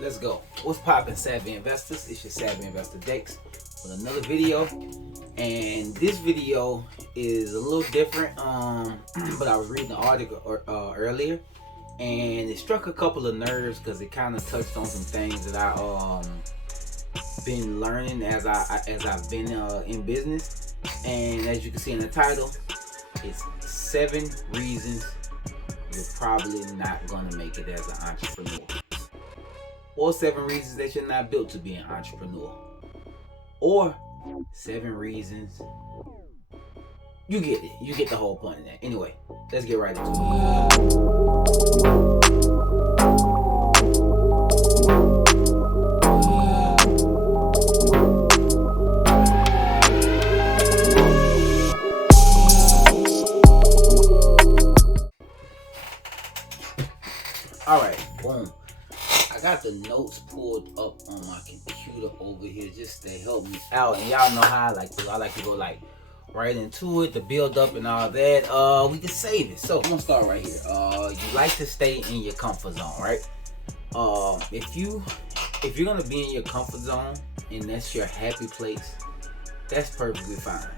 Let's go. What's poppin', savvy investors? It's your Savvy Investor Dex with another video, and this video is a little different. But I was reading the article earlier, and it struck a couple of nerves because it kind of touched on some things that I been learning as I've been in business. And as you can see in the title, it's 7 reasons you're probably not gonna make it as an entrepreneur. Or 7 reasons that you're not built to be an entrepreneur. Or 7 reasons. You get it. You get the whole point of that. Anyway, let's get right into it. Alright, boom. I got the notes pulled up on my computer over here just to help me out. And y'all know how I like to. I like to go like right into it, the build up and all that. We can save it. So I'm gonna start right here. You like to stay in your comfort zone, right? If you're gonna be in your comfort zone and that's your happy place, that's perfectly fine.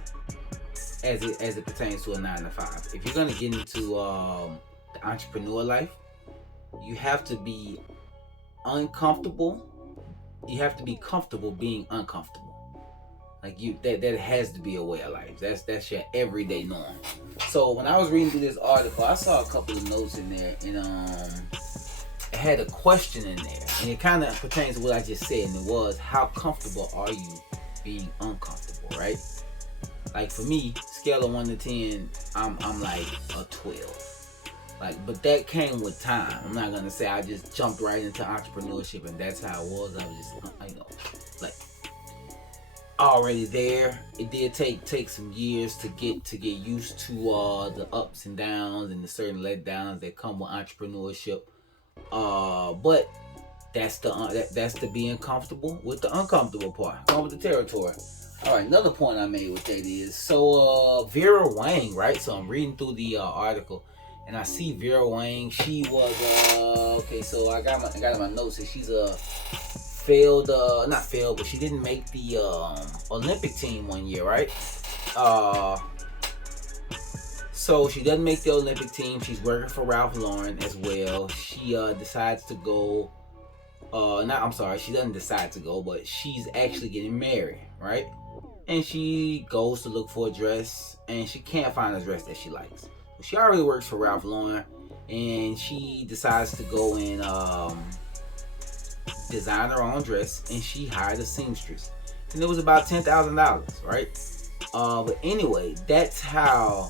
As it pertains to a 9 to 5. If you're gonna get into the entrepreneur life, you have to be uncomfortable. You have to be comfortable being uncomfortable. Like that has to be a way of life. That's your everyday norm. So when I was reading through this article, I saw a couple of notes in there, and it had a question in there, and it kind of pertains to what I just said, and it was, how comfortable are you being uncomfortable, right? Like for me, scale of 1 to 10, I'm like a 12. Like, but that came with time. I'm not gonna say I just jumped right into entrepreneurship and that's how it was. I was just, like already there. It did take some years to get used to the ups and downs and the certain letdowns that come with entrepreneurship. But that's the being comfortable with the uncomfortable part. Come with the territory. All right, another point I made with that is, so Vera Wang, right? So I'm reading through the article. And I see Vera Wang. She was okay. So I got in my notes that she's not failed, but she didn't make the Olympic team one year, right? So she doesn't make the Olympic team. She's working for Ralph Lauren as well. She decides to go. She doesn't decide to go, but she's actually getting married, right? And she goes to look for a dress, and she can't find a dress that she likes. She already works for Ralph Lauren, and she decides to go and design her own dress, and she hired a seamstress, and it was about $10,000, right? But anyway, that's how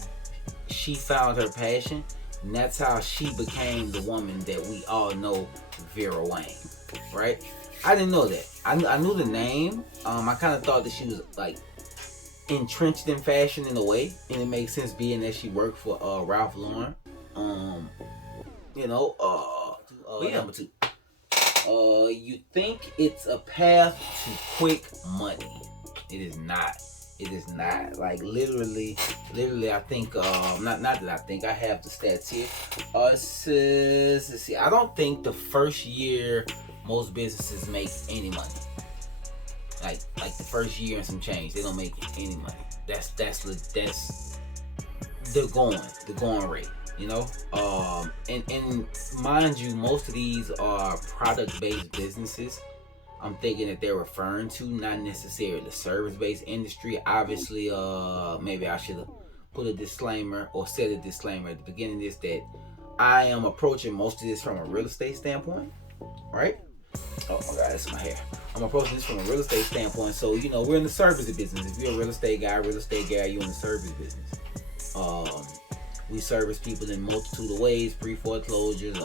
she found her passion, and that's how she became the woman that we all know, Vera Wang, right? I didn't know that. I knew the name. I kind of thought that she was like entrenched in fashion in a way, and it makes sense being that she worked for Ralph Lauren. Number 2. You think it's a path to quick money. It is not. It is not. Like literally I think not that I think, I have the stats here. Let's see. I don't think the first year most businesses make any money. Like the first year and some change, they don't make any money. That's the going rate, you know. And mind you, most of these are product-based businesses. I'm thinking that they're referring to, not necessarily the service-based industry. Obviously, maybe I should have put a disclaimer or said a disclaimer at the beginning of this, that I am approaching most of this from a real estate standpoint, right? Oh my God, that's my hair. I'm approaching this from a real estate standpoint. So, we're in the service business. If you're a real estate guy, you're in the service business. We service people in multitude of ways: pre-foreclosures,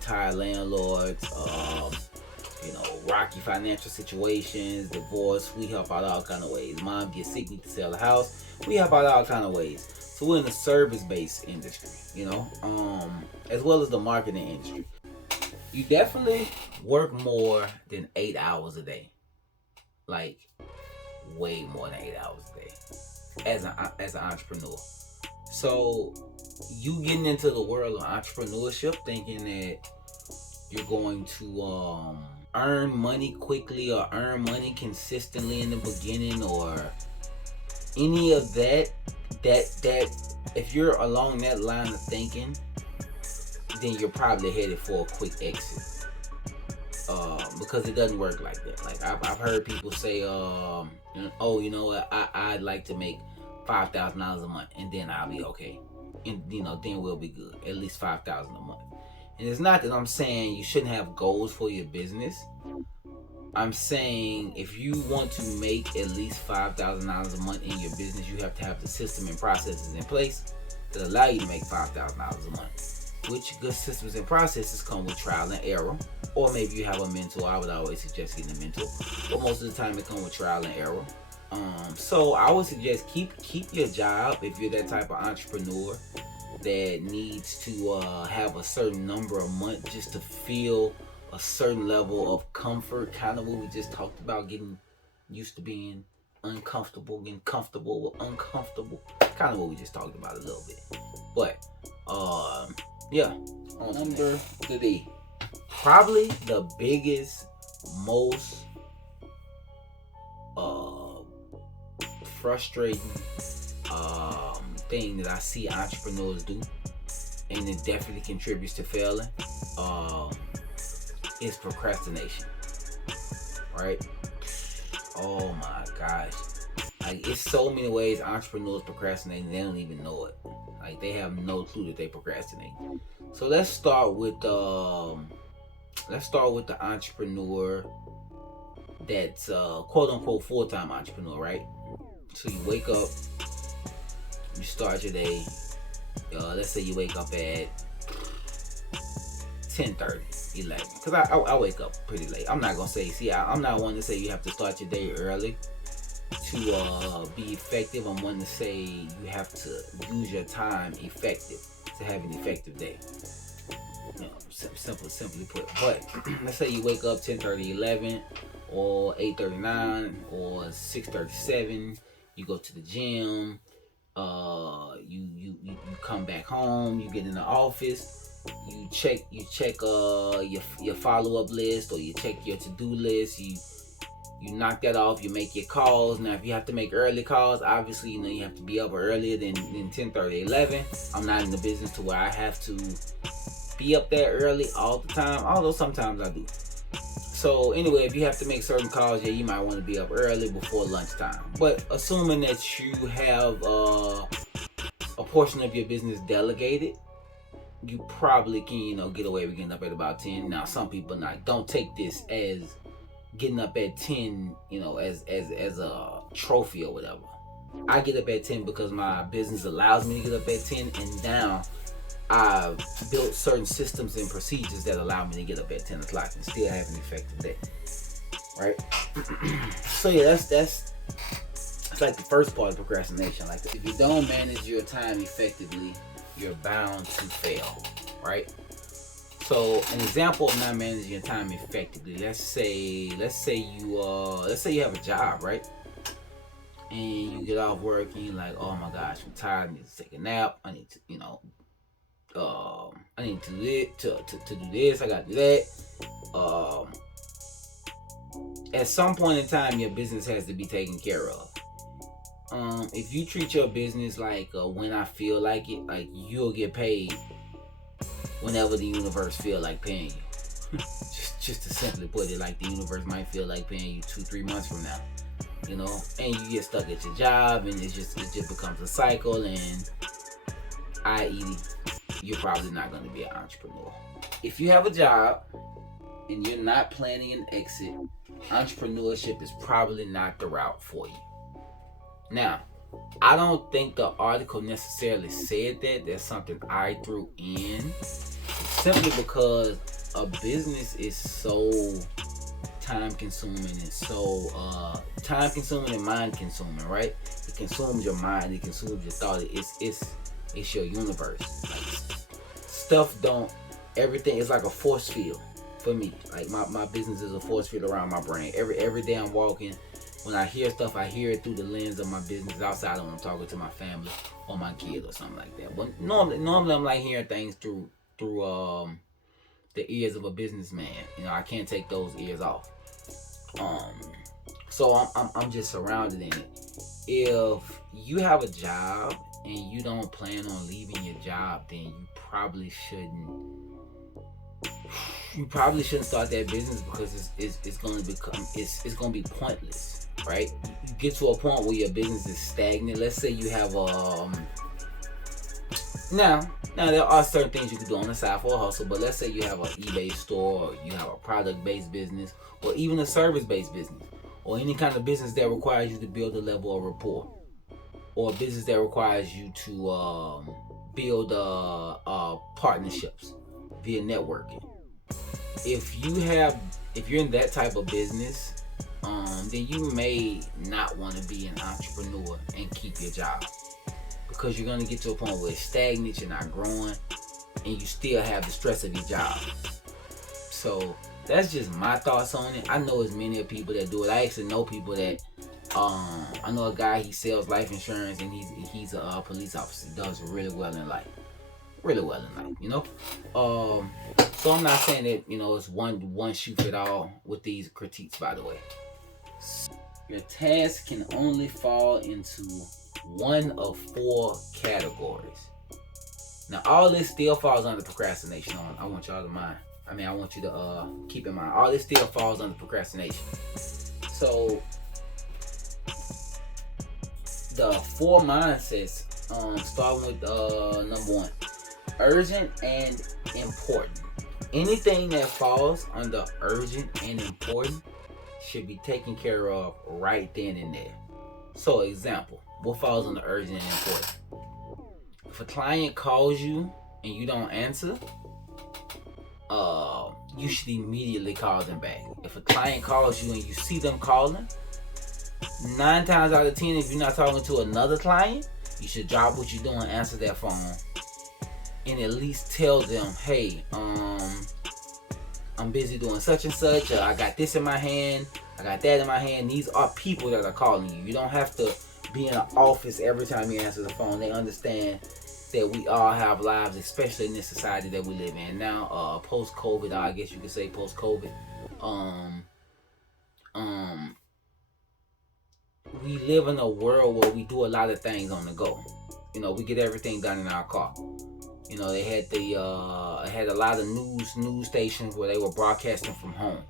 tired landlords, rocky financial situations, divorce. We help out all kind of ways. Mom gets sick, need to sell a house. We help out all kind of ways. So we're in the service-based industry, as well as the marketing industry. You definitely work more than 8 hours a day. Like, way more than 8 hours a day as an entrepreneur. So you getting into the world of entrepreneurship thinking that you're going to earn money quickly or earn money consistently in the beginning or any of that if you're along that line of thinking, then you're probably headed for a quick exit. Because it doesn't work like that. Like I've heard people say, oh, you know what, I'd like to make $5,000 a month and then I'll be okay. And then we'll be good. At least $5,000 a month. And it's not that I'm saying you shouldn't have goals for your business. I'm saying if you want to make at least $5,000 a month in your business, you have to have the system and processes in place that allow you to make $5,000 a month. Which good systems and processes come with trial and error. Or maybe you have a mentor. I would always suggest getting a mentor. But most of the time it comes with trial and error. So I would suggest keep your job if you're that type of entrepreneur that needs to have a certain number of months just to feel a certain level of comfort, kind of what we just talked about, getting used to being uncomfortable, getting comfortable with uncomfortable, kind of what we just talked about a little bit. But yeah, on number 3, probably the biggest, most frustrating thing that I see entrepreneurs do, and it definitely contributes to failing, is procrastination. Right? Oh my gosh. Like, it's so many ways entrepreneurs procrastinate and they don't even know it. Like, they have no clue that they procrastinate. So let's start with the entrepreneur that's quote unquote full-time entrepreneur, right? So you wake up, you start your day. Let's say you wake up at 10:30, 11. Because I wake up pretty late. I'm not going to say, I'm not one to say you have to start your day early to be effective. I'm one to say you have to use your time effective to have an effective day. Simply put. But let's say you wake up 10:30, 11, or 8:39, or 6:37. You go to the gym. You come back home. You get in the office. You check your follow-up list, or you check your to-do list. You knock that off. You make your calls. Now, if you have to make early calls, obviously you have to be up earlier than 10:30, 11. I'm not in the business to where I have to be up there early all the time, although sometimes I do. So anyway, if you have to make certain calls, yeah, you might want to be up early before lunchtime. But assuming that you have a portion of your business delegated, you probably can, get away with getting up at about 10. Now, some people don't take this as getting up at 10, as a trophy or whatever. I get up at 10 because my business allows me to get up at 10, and now I've built certain systems and procedures that allow me to get up at 10 o'clock and still have an effective day. Right? So yeah, that's like the first part of procrastination. Like, if you don't manage your time effectively, you're bound to fail. Right? So an example of not managing your time effectively, let's say you have a job, right? And you get off work and you're like, oh my gosh, I'm tired, I need to take a nap, I need to, I need to do this, I gotta do that. At some point in time, your business has to be taken care of. If you treat your business like when I feel like it, like you'll get paid whenever the universe feel like paying you. just to simply put it, like the universe might feel like paying you 2-3 months from now, and you get stuck at your job, and it just becomes a cycle, and i.e. you're probably not going to be an entrepreneur. If you have a job and you're not planning an exit, entrepreneurship is probably not the route for you. Now, I don't think the article necessarily said that. That's something I threw in, simply because a business is so time consuming and so time consuming and mind consuming, right? It consumes your mind, it consumes your thought. It's your universe. Like, everything is like a force field for me. Like my business is a force field around my brain. Every day I'm walking, when I hear stuff, I hear it through the lens of my business outside of when I'm talking to my family or my kid or something like that. But normally I'm like hearing things through the ears of a businessman. You know, I can't take those ears off. So I'm just surrounded in it. If you have a job and you don't plan on leaving your job, then you probably shouldn't start that business, because it's going to be pointless, right? You get to a point where your business is stagnant. Let's say you have now there are certain things you can do on the side for a hustle, but let's say you have an eBay store, or you have a product-based business, or even a service-based business, or any kind of business that requires you to build a level of rapport, or a business that requires you to build partnerships via networking. If you're in that type of business, then you may not want to be an entrepreneur and keep your job, because you're going to get to a point where it's stagnant, you're not growing, and you still have the stress of your job. So that's just my thoughts on it. I know as many of people that do it. I actually know people that I know a guy, he sells life insurance, and he's a police officer. He does really well in life. You know. So I'm not saying that, you know, it's one shoe fit all with these critiques, by the way. Your task can only fall into one of 4 categories. Now, all this still falls under procrastination. I want y'all to mind. I want you to keep in mind, all this still falls under procrastination. So the 4 mindsets, starting with number 1, urgent and important. Anything that falls under urgent and important should be taken care of right then and there. So, example, what falls under urgent and important? If a client calls you and you don't answer, you should immediately call them back. If a client calls you and you see them calling, 9 times out of 10, if you're not talking to another client, you should drop what you're doing, answer that phone, and at least tell them, hey, I'm busy doing such and such, I got this in my hand, I got that in my hand. These are people that are calling you. You don't have to be in an office every time you answer the phone. They understand that we all have lives, especially in this society that we live in now, post-COVID, I guess you could say post-COVID. We live in a world where we do a lot of things on the go. You know, we get everything done in our car. You know, they had had a lot of news stations where they were broadcasting from home.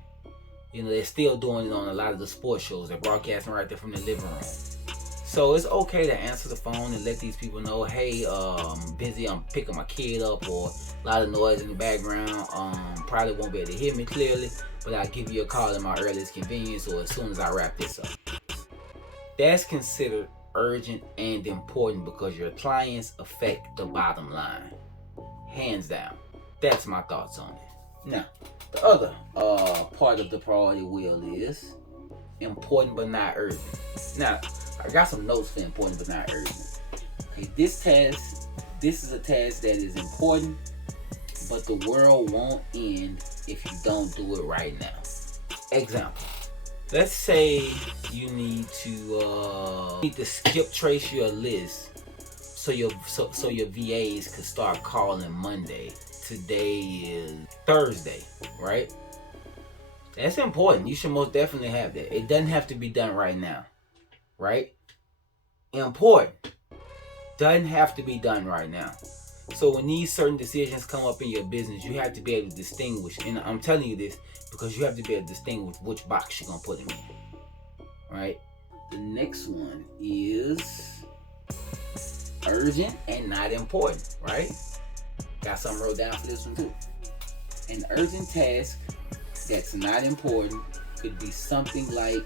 You know, they're still doing it on a lot of the sports shows. They're broadcasting right there from the living room. So it's okay to answer the phone and let these people know, hey, I'm busy, I'm picking my kid up, or a lot of noise in the background. Probably won't be able to hear me clearly, but I'll give you a call in my earliest convenience, or as soon as I wrap this up. That's considered urgent and important, because your clients affect the bottom line. Hands down. That's my thoughts on it. Now, the other part of the priority wheel is important but not urgent. Now, I got some notes for important but not urgent. Okay, this is a task that is important, but the world won't end if you don't do it right now. Example. Let's say you need to skip trace your list so your VAs could start calling Monday. Today is Thursday, right? That's important. You should most definitely have that. It doesn't have to be done right now, right? Important. Doesn't have to be done right now. So when these certain decisions come up in your business, you have to be able to distinguish. And I'm telling you this because you have to be able to distinguish which box you're going to put them in. Right? The next one is urgent and not important. Right? Got something wrote down for this one too. An urgent task that's not important could be something like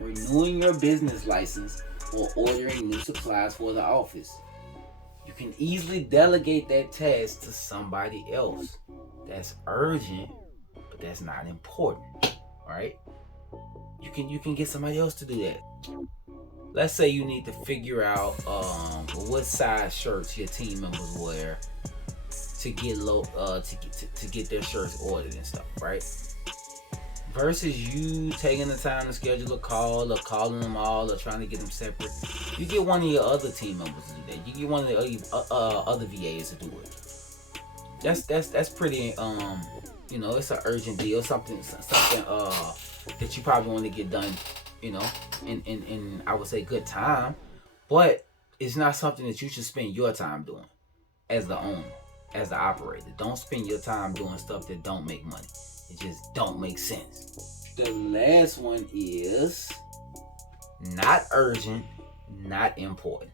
renewing your business license or ordering new supplies for the office. You can easily delegate that task to somebody else. That's urgent, but that's not important, right? You can get somebody else to do that. Let's say you need to figure out what size shirts your team members wear to get to get their shirts ordered and stuff, right? Versus you taking the time to schedule a call or calling them all or trying to get them separate. You get one of your other team members to do that. You get one of the other VAs to do it. That's pretty you know, it's an urgent deal, something that you probably want to get done, you know, in I would say good time, but it's not something that you should spend your time doing as the owner, as the operator. Don't spend your time doing stuff that don't make money. It just don't make sense. The last one is not urgent, not important.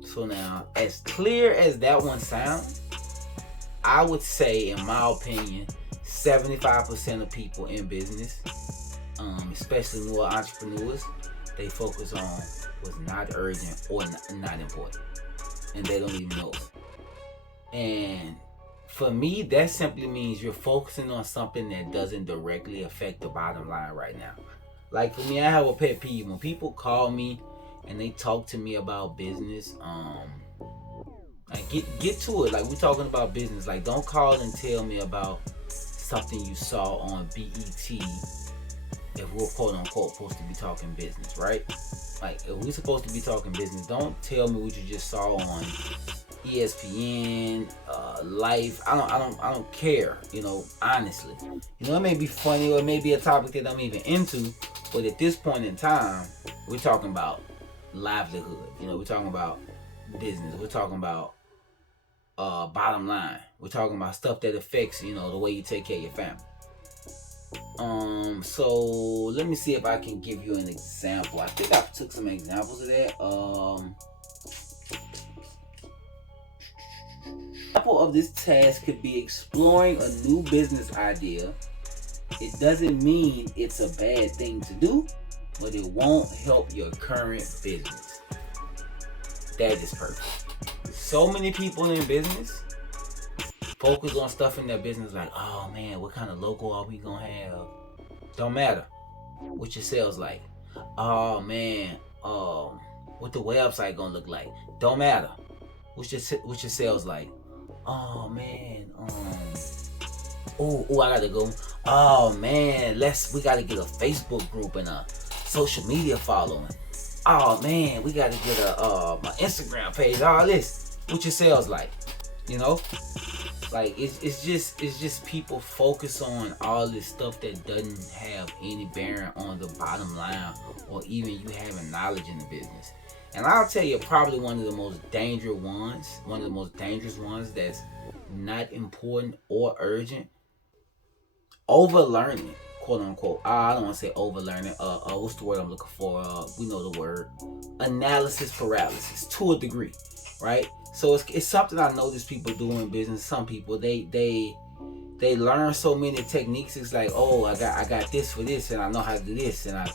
So now, as clear as that one sounds, I would say, in my opinion, 75% of people in business, especially newer entrepreneurs, they focus on what's not urgent or not important, and they don't even know it. And for me, that simply means you're focusing on something that doesn't directly affect the bottom line right now. Like for me, I have a pet peeve when people call me and they talk to me about business. Like get to it. Like, we're talking about business. Like, don't call and tell me about something you saw on BET if we're quote unquote supposed to be talking business, right? Like, if we're supposed to be talking business, don't tell me what you just saw on ESPN, Life. I don't care, you know, honestly. You know, it may be funny or it may be a topic that I'm even into, but at this point in time, we're talking about livelihood. You know, we're talking about business. We're talking about bottom line. We're talking about stuff that affects, you know, the way you take care of your family. So let me see if I can give you an example. I think I took some examples of that. Example of this task could be exploring a new business idea. It doesn't mean it's a bad thing to do, but it won't help your current business. That is perfect. So many people in business focus on stuff in their business like, oh man, what kind of logo are we gonna have? Don't matter. What your sales like? Oh man, what the website gonna look like? Don't matter. What's your sales like? Oh man, I gotta go. Oh man, we gotta get a Facebook group and a social media following. Oh man, we gotta get my Instagram page. All this. What your sales like? You know, like it's just people focus on all this stuff that doesn't have any bearing on the bottom line or even you having knowledge in the business. And I'll tell you, probably one of the most dangerous ones that's not important or urgent, overlearning, quote unquote. I don't want to say overlearning. What's the word I'm looking for? We know the word. Analysis paralysis, to a degree, right? So it's something I notice people do in business. Some people they learn so many techniques. It's like, oh, I got this for this, and I know how to do this, and I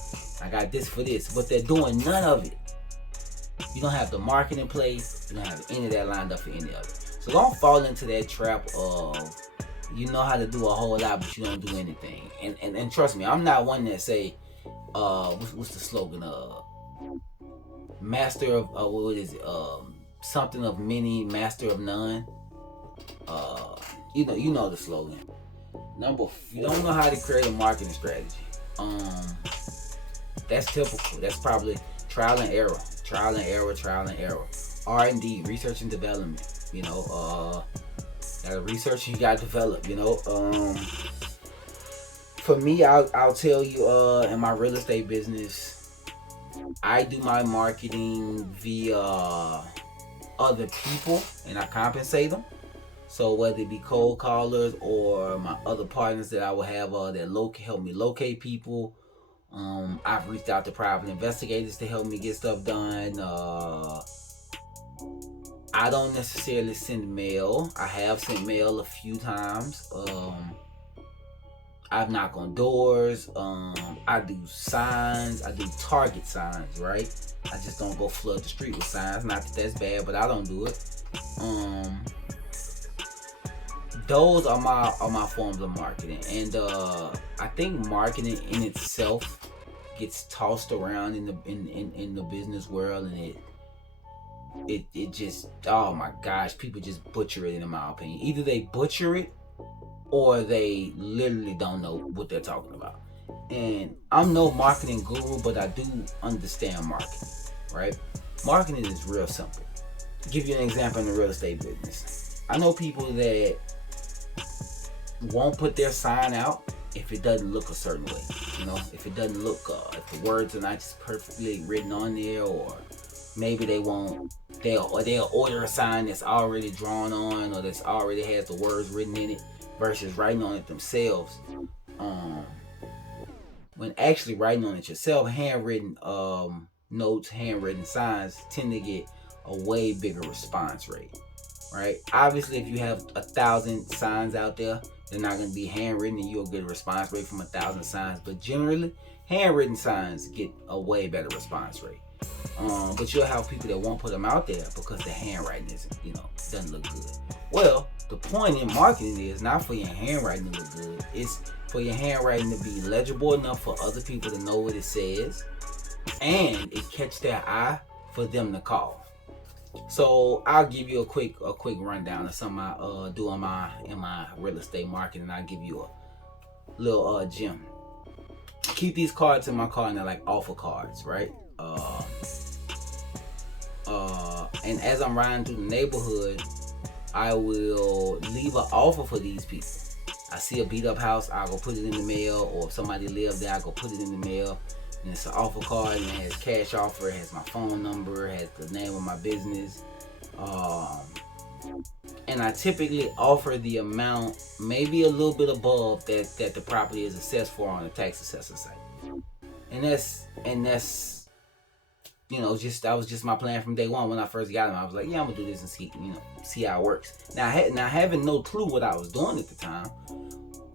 got this for this, but they're doing none of it. You don't have the marketing in place. You don't have any of that lined up for any of it. So don't fall into that trap of you know how to do a whole lot, but you don't do anything. And trust me, I'm not one that say, what's the slogan? Master of what is it? Something of many, master of none. You know the slogan. You don't know how to create a marketing strategy. That's typical. That's probably trial and error. R&D, research and development. You know, gotta research, you gotta develop. You know, for me, I'll tell you, in my real estate business, I do my marketing via other people, and I compensate them. So whether it be cold callers or my other partners that I will have that help me locate people. I've reached out to private investigators to help me get stuff done. I don't necessarily send mail. I have sent mail a few times. I've knocked on doors. I do signs. I do target signs, right? I just don't go flood the street with signs. Not that that's bad, but I don't do it. Those are my forms of marketing, and I think marketing in itself gets tossed around in the business world, and it just, oh my gosh, people just butcher it, in my opinion. Either they butcher it or they literally don't know what they're talking about. And I'm no marketing guru, but I do understand marketing, right? Marketing is real simple. I'll give you an example in the real estate business. I know people that won't put their sign out if it doesn't look a certain way. You know, if it doesn't look, if the words are not just perfectly written on there, or maybe they won't, they'll order a sign that's already drawn on, or that's already has the words written in it, versus writing on it themselves. When actually writing on it yourself, handwritten notes, handwritten signs tend to get a way bigger response rate, right? Obviously, if you have 1,000 signs out there, they're not going to be handwritten, and you'll get a response rate from 1,000 signs. But generally, handwritten signs get a way better response rate. But you'll have people that won't put them out there because the handwriting isn't, doesn't look good. Well, the point in marketing is not for your handwriting to look good. It's for your handwriting to be legible enough for other people to know what it says, and it catch their eye for them to call. So I'll give you a quick rundown of something I do in my real estate marketing. I'll give you a little gem. Keep these cards in my car, and they're like offer cards, right? And as I'm riding through the neighborhood, I will leave an offer for these people. I see a beat up house, I'll go put it in the mail, or if somebody lives there, I'll go put it in the mail. And it's an offer card, and it has cash offer, it has my phone number, it has the name of my business. And I typically offer the amount maybe a little bit above that the property is assessed for on the tax assessor site. And that's that was just my plan from day one. When I first got them, I was like, yeah, I'm gonna do this and see how it works. Now having no clue what I was doing at the time,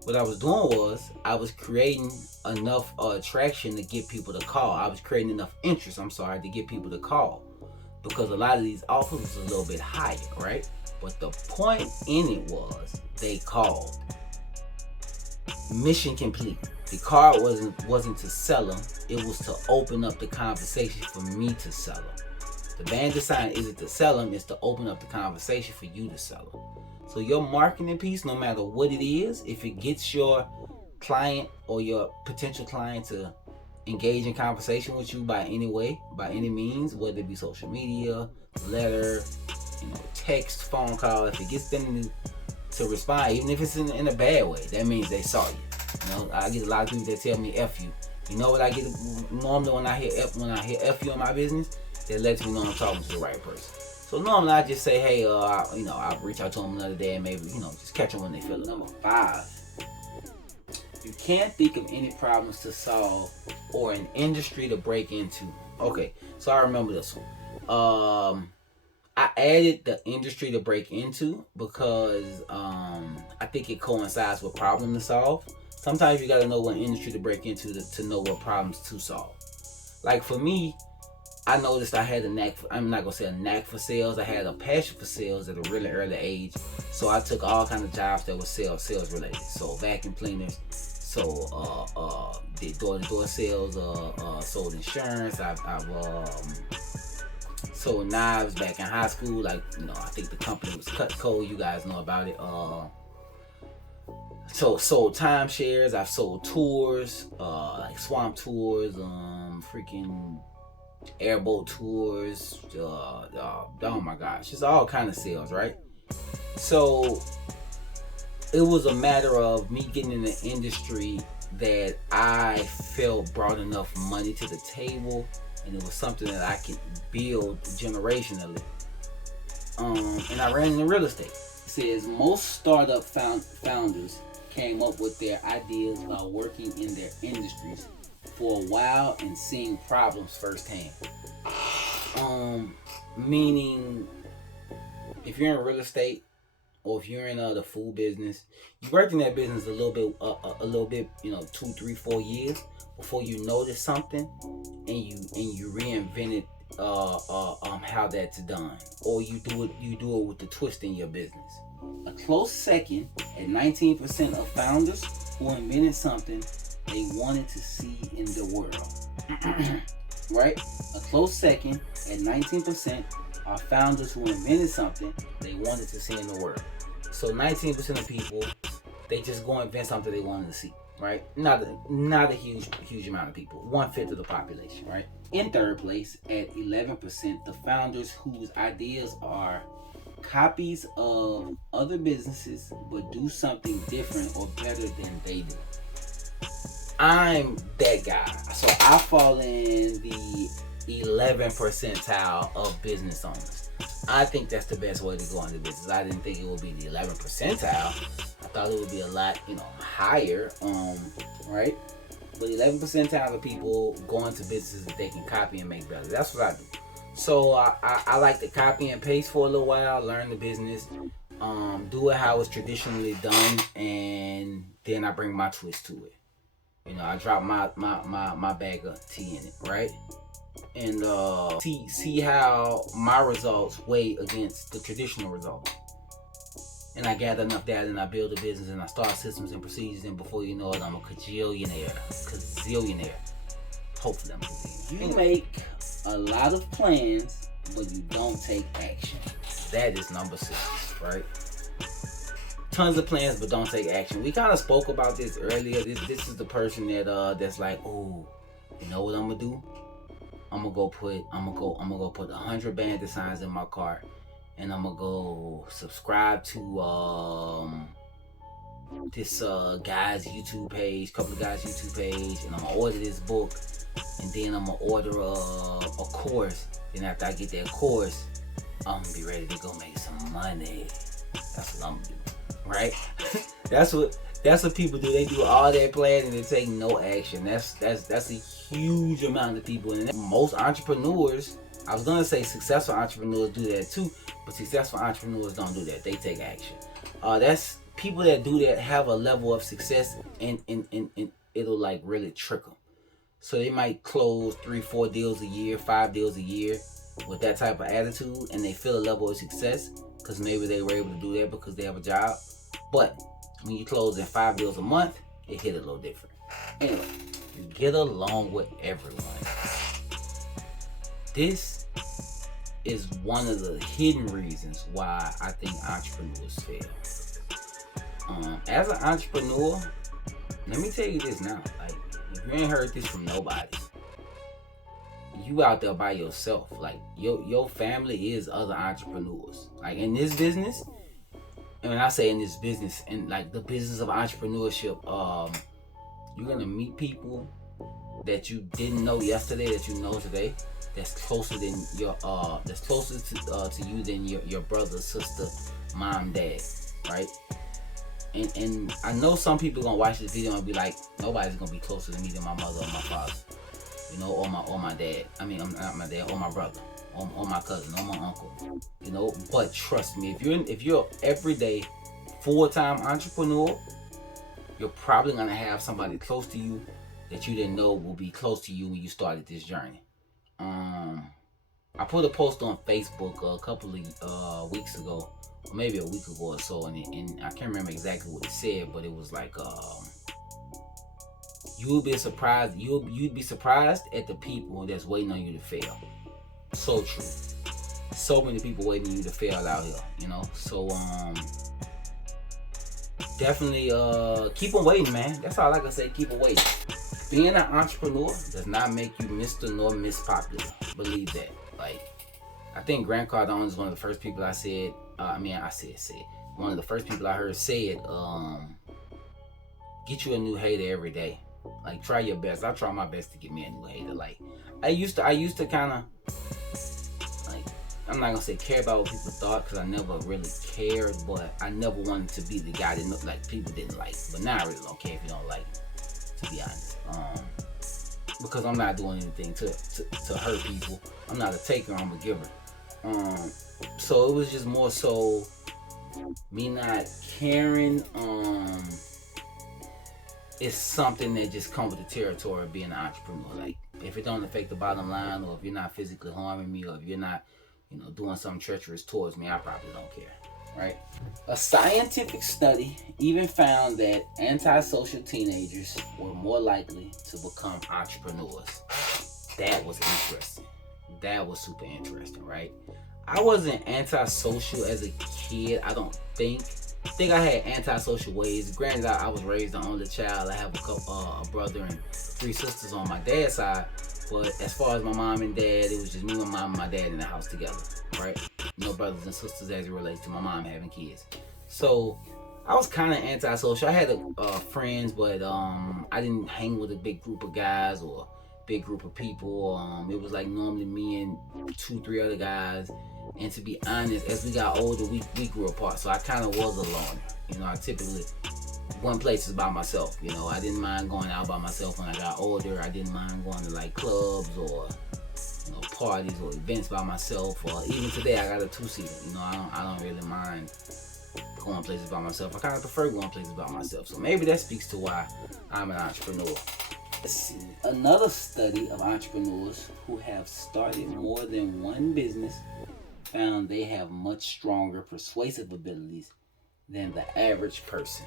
what I was doing was I was creating enough attraction to get people to call. I was creating enough interest, to get people to call, because a lot of these offers was a little bit higher, right? But the point in it was they called. Mission complete. The card wasn't to sell them, it was to open up the conversation for me to sell them. The band design isn't to sell them, it's to open up the conversation for you to sell them. So your marketing piece, no matter what it is, if it gets your client or your potential client to engage in conversation with you by any way, by any means, whether it be social media, letter, text, phone call, if it gets them to respond, even if it's in a bad way, that means they saw you. I get a lot of people that tell me F you. You know what I get normally when I hear F you in my business? That lets me know I'm talking to the right person. So normally I just say, hey, I'll reach out to them another day and maybe, just catch them when they feel it. Number 5, you can't think of any problems to solve or an industry to break into. Okay, so I remember this one. I added the industry to break into because I think it coincides with problem to solve. Sometimes you got to know what industry to break into to know what problems to solve. Like for me, I noticed I had a knack for, I'm not going to say a knack for sales. I had a passion for sales at a really early age. So I took all kinds of jobs that were sales related. So vacuum cleaners, did door-to-door sales, sold insurance. I've sold knives back in high school. I think the company was Cutco. You guys know about it. So sold timeshares. I've sold tours, like swamp tours, freaking airboat tours. Oh my gosh, just all kind of sales, right? So it was a matter of me getting in the industry that I felt brought enough money to the table, and it was something that I could build generationally. And I ran into real estate. It says most startup founders came up with their ideas while working in their industries for a while and seeing problems firsthand. Meaning, if you're in real estate or if you're in the food business, you worked in that business a little bit, 2, 3, 4 years before you notice something, and you reinvent it, how that's done, or you do it with the twist in your business. A close second at 19% of founders who invented something they wanted to see in the world. Right? A close second at 19% are founders who invented something they wanted to see in the world. So 19% of people, they just go invent something they wanted to see. Right? Not a huge amount of people. 1/5 of the population, right? In third place, at 11%, the founders whose ideas are copies of other businesses, but do something different or better than they do. I'm that guy. So I fall in the 11 percentile of business owners. I think that's the best way to go into business. I didn't think it would be the 11 percentile. I thought it would be a lot, higher, right? But 11 percentile of people go into businesses that they can copy and make better. That's what I do. So I like to copy and paste for a little while, learn the business, do it how it's traditionally done, and then I bring my twist to it. I drop my bag of tea in it, right? And see how my results weigh against the traditional results. And I gather enough data, and I build a business, and I start systems and procedures, and before you know it, I'm a gazillionaire. Hopefully I'm a gazillionaire. You make a lot of plans, but you don't take action. That is number 6, right? Tons of plans, but don't take action. We kind of spoke about this earlier. This is the person that's like, oh, you know what I'm gonna do? I'm gonna go put 100 bandit signs in my cart, and I'm gonna go subscribe to this guy's YouTube page, couple of guys' YouTube page, and I'm gonna order this book, and then I'm gonna order a course. Then after I get that course, I'm gonna be ready to go make some money. That's what I'm gonna do, right? That's what people do. They do all that planning and they take no action. That's a huge amount of people, and most entrepreneurs, I was gonna say successful entrepreneurs do that too, but successful entrepreneurs don't do that. They take action. That's people that do that have a level of success, and it'll like really trick them. So they might close 3-4 deals a year, 5 deals a year with that type of attitude, and they feel a level of success because maybe they were able to do that because they have a job. But when you close in 5 deals a month, it hit a little different. Anyway, you get along with everyone. This is one of the hidden reasons why I think entrepreneurs fail. As an entrepreneur, let me tell you this now. Like, if you ain't heard this from nobody, you out there by yourself. Like, your family is other entrepreneurs. Like, in this business, and when I say in this business, in like the business of entrepreneurship, you're gonna meet people that you didn't know yesterday that you know today. That's closer than that's closer to you than your brother, sister, mom, dad, right? And I know some people gonna watch this video and be like, nobody's gonna be closer to me than my mother or my father, or my dad. I mean, not my dad, or my brother, or my cousin, or my uncle, But trust me, if you're everyday full-time entrepreneur, you're probably gonna have somebody close to you that you didn't know will be close to you when you started this journey. I put a post on Facebook a couple of weeks ago, or maybe a week ago or so, and I can't remember exactly what it said, but it was like, you'd be surprised at the people that's waiting on you to fail. So true. So many people waiting on you to fail out here, So definitely keep on waiting, man. That's all I can say. Keep on waiting. Being an entrepreneur does not make you Mr. nor Miss Popular. Believe that. Like, I think Grant Cardone is one of the first people I said. One of the first people I heard said, get you a new hater every day. Like, try your best. I try my best to get me a new hater. Like, I used to kind of, like, I'm not gonna say care about what people thought, because I never really cared, but I never wanted to be the guy that like people didn't like. But now I really don't care if you don't like me, to be honest. Because I'm not doing anything to hurt people. I'm not a taker, I'm a giver. So it was just more so me not caring. It's something that just comes with the territory of being an entrepreneur. Like, if it don't affect the bottom line, or if you're not physically harming me, or if you're not, doing something treacherous towards me, I probably don't care, right? A scientific study even found that antisocial teenagers were more likely to become entrepreneurs. That was interesting. That was super interesting, right? I wasn't antisocial as a kid, I don't think. I think I had antisocial ways. Granted, I was raised the only child. I have a brother and 3 sisters on my dad's side. But as far as my mom and dad, it was just me, my mom, and my dad in the house together, right? brothers and sisters as it relates to my mom having kids. So I was kind of antisocial. I had friends, but I didn't hang with a big group of guys or big group of people. It was like normally me and 2-3 other guys. And to be honest, as we got older, we grew apart. So I kind of was alone. You know, I typically one place is by myself. You know, I didn't mind going out by myself when I got older. I didn't mind going to like clubs or parties or events by myself. Or even today, I got a 2-seater. You know, I don't really mind going places by myself. I kind of prefer going places by myself. So maybe that speaks to why I'm an entrepreneur. Let's see. Another study of entrepreneurs who have started more than one business found they have much stronger persuasive abilities than the average person.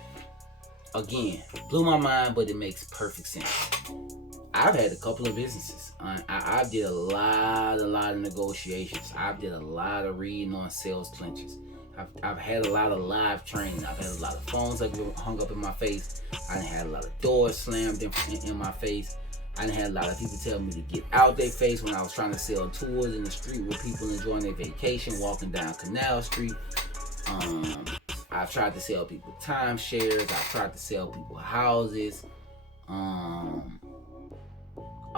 Again, blew my mind, but it makes perfect sense. I've had a couple of businesses. I did a lot of negotiations. I did a lot of reading on sales clinches. I've had a lot of live training. I've had a lot of phones that hung up in my face. I done had a lot of doors slammed in my face. I done had a lot of people tell me to get out their face when I was trying to sell tours in the street with people enjoying their vacation, walking down Canal Street. I've tried to sell people timeshares. I've tried to sell people houses. I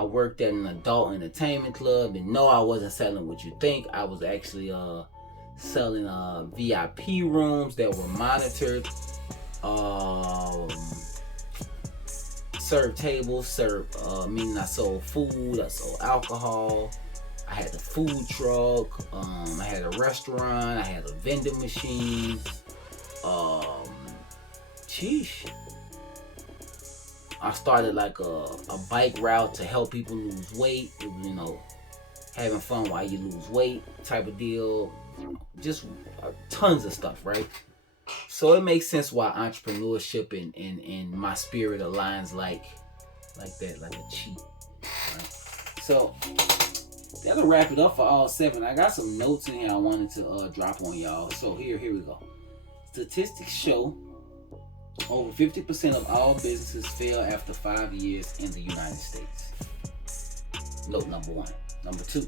worked at an adult entertainment club, and no, I wasn't selling what you think. I was actually selling VIP rooms that were monitored. Served tables, meaning I sold food, I sold alcohol. I had a food truck. I had a restaurant. I had a vending machine. I started like a bike route to help people lose weight. You know, having fun while you lose weight type of deal. Just tons of stuff, right? So it makes sense why entrepreneurship and my spirit aligns like that, like a cheat. Right? So that'll wrap it up for all 7. I got some notes in here I wanted to drop on y'all. So here we go. Statistics show over 50% of all businesses fail after 5 years in the United States. Note number 1. Number 2,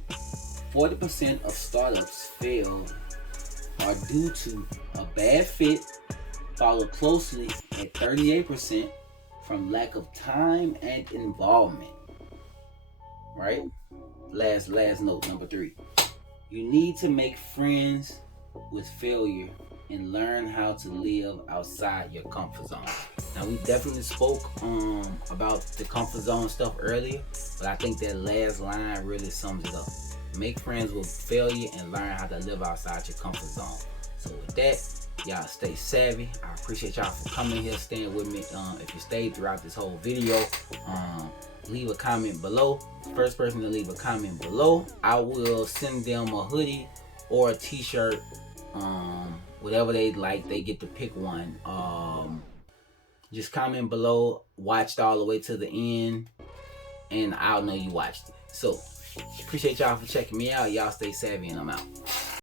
40% of startups fail are due to a bad fit, followed closely at 38% from lack of time and involvement. Right? Last note, number 3. You need to make friends with failure and learn how to live outside your comfort zone. Now, we definitely spoke about the comfort zone stuff earlier, but I think that last line really sums it up. Make friends with failure and learn how to live outside your comfort zone. So with that, y'all stay savvy. I appreciate y'all for coming here, staying with me. If you stayed throughout this whole video, leave a comment below. First person to leave a comment below, I will send them a hoodie or a t-shirt. Whatever they like, they get to pick one. Just comment below, watched all the way to the end, and I'll know you watched it. So appreciate y'all for checking me out. Y'all stay savvy, and I'm out.